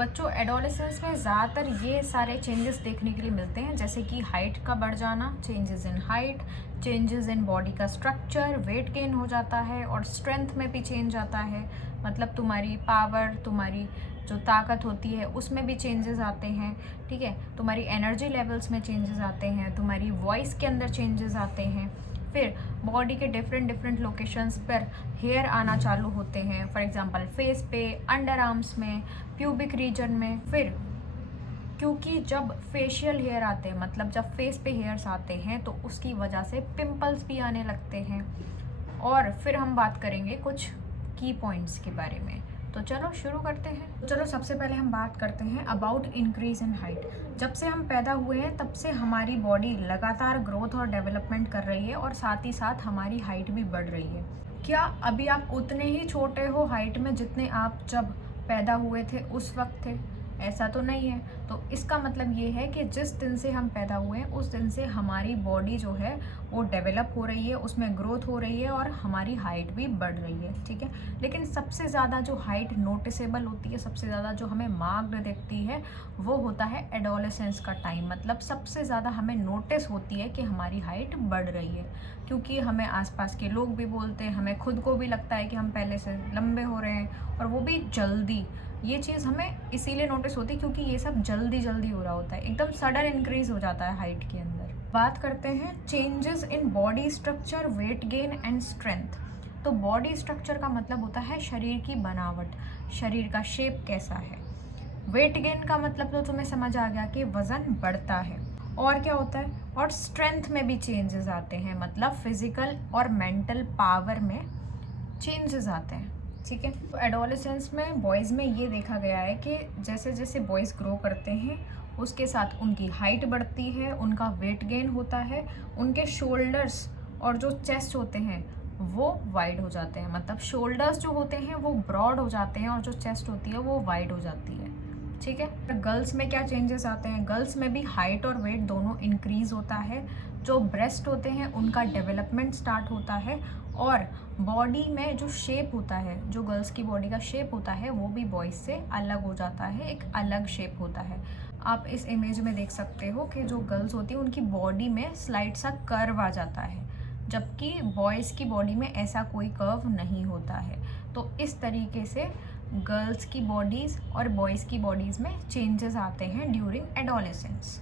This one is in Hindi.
बच्चों एडोलेसेंस में ज़्यादातर ये सारे चेंजेस देखने के लिए मिलते हैं, जैसे कि हाइट का बढ़ जाना, changes in height, changes in body का स्ट्रक्चर, वेट गेन हो जाता है और स्ट्रेंथ में भी चेंज आता है। मतलब तुम्हारी पावर, तुम्हारी जो ताकत होती है उसमें भी चेंजेस आते हैं। ठीक है, तुम्हारी एनर्जी लेवल्स में चेंजेस आते हैं, तुम्हारी वॉइस के अंदर चेंजेस आते हैं। फिर बॉडी के डिफरेंट डिफरेंट लोकेशंस पर हेयर आना चालू होते हैं, फॉर एग्जांपल फेस पे, अंडर आर्म्स में, प्यूबिक रीजन में। फिर क्योंकि जब फेशियल हेयर आते हैं, मतलब जब फेस पे हेयर्स आते हैं, तो उसकी वजह से पिंपल्स भी आने लगते हैं। और फिर हम बात करेंगे कुछ की पॉइंट्स के बारे में। तो चलो शुरू करते हैं। चलो सबसे पहले हम बात करते हैं अबाउट इंक्रीज इन हाइट। जब से हम पैदा हुए हैं तब से हमारी बॉडी लगातार ग्रोथ और डेवलपमेंट कर रही है और साथ ही साथ हमारी हाइट भी बढ़ रही है। क्या अभी आप उतने ही छोटे हो हाइट में जितने आप जब पैदा हुए थे उस वक्त थे? ऐसा तो नहीं है। तो इसका मतलब ये है कि जिस दिन से हम पैदा हुए हैं उस दिन से हमारी बॉडी जो है वो डेवलप हो रही है, उसमें ग्रोथ हो रही है और हमारी हाइट भी बढ़ रही है। ठीक है, लेकिन सबसे ज़्यादा जो हाइट नोटिसेबल होती है, सबसे ज़्यादा जो हमें मार्क्ड दिखती है, वो होता है एडोलेसेंस का टाइम। मतलब सबसे ज़्यादा हमें नोटिस होती है कि हमारी हाइट बढ़ रही है, क्योंकि हमें आसपास के लोग भी बोलते हैं, हमें खुद को भी लगता है कि हम पहले से लंबे हो रहे हैं, और वो भी जल्दी। ये चीज़ हमें इसीलिए नोटिस होती है क्योंकि ये सब जल्दी जल्दी हो रहा होता है, एकदम सडन इंक्रीज हो जाता है हाइट के अंदर। बात करते हैं changes in body structure, weight gain and strength. तो बॉडी स्ट्रक्चर का मतलब होता है शरीर की बनावट, शरीर का शेप कैसा है। वेट गेन का मतलब तो तुम्हें समझ आ गया कि वज़न बढ़ता है। और क्या होता है, और स्ट्रेंथ में भी चेंजेस आते हैं, मतलब फिजिकल और मेंटल पावर में चेंजेस आते हैं। ठीक है, तो एडोलेसेंस में बॉयज़ में ये देखा गया है कि जैसे जैसे बॉयज़ ग्रो करते हैं उसके साथ उनकी हाइट बढ़ती है, उनका वेट गेन होता है, उनके शोल्डर्स और जो चेस्ट होते हैं वो वाइड हो जाते हैं। मतलब शोल्डर्स जो होते हैं वो ब्रॉड हो जाते हैं और जो चेस्ट होती है वो वाइड हो जाती है। ठीक है, गर्ल्स में क्या चेंजेस आते हैं? गर्ल्स में भी हाइट और वेट दोनों इंक्रीज होता है। जो ब्रेस्ट होते हैं उनका डेवलपमेंट स्टार्ट होता है, और बॉडी में जो शेप होता है, जो गर्ल्स की बॉडी का शेप होता है, वो भी बॉयज़ से अलग हो जाता है, एक अलग शेप होता है। आप इस इमेज में देख सकते हो कि जो गर्ल्स होती है उनकी बॉडी में स्लाइड सा कर्व आ जाता है, जबकि बॉयज़ की बॉडी में ऐसा कोई कर्व नहीं होता है। तो इस तरीके से गर्ल्स की बॉडीज़ और बॉयज़ की बॉडीज़ में चेंजेस आते हैं ड्यूरिंग एडोलेसेंस।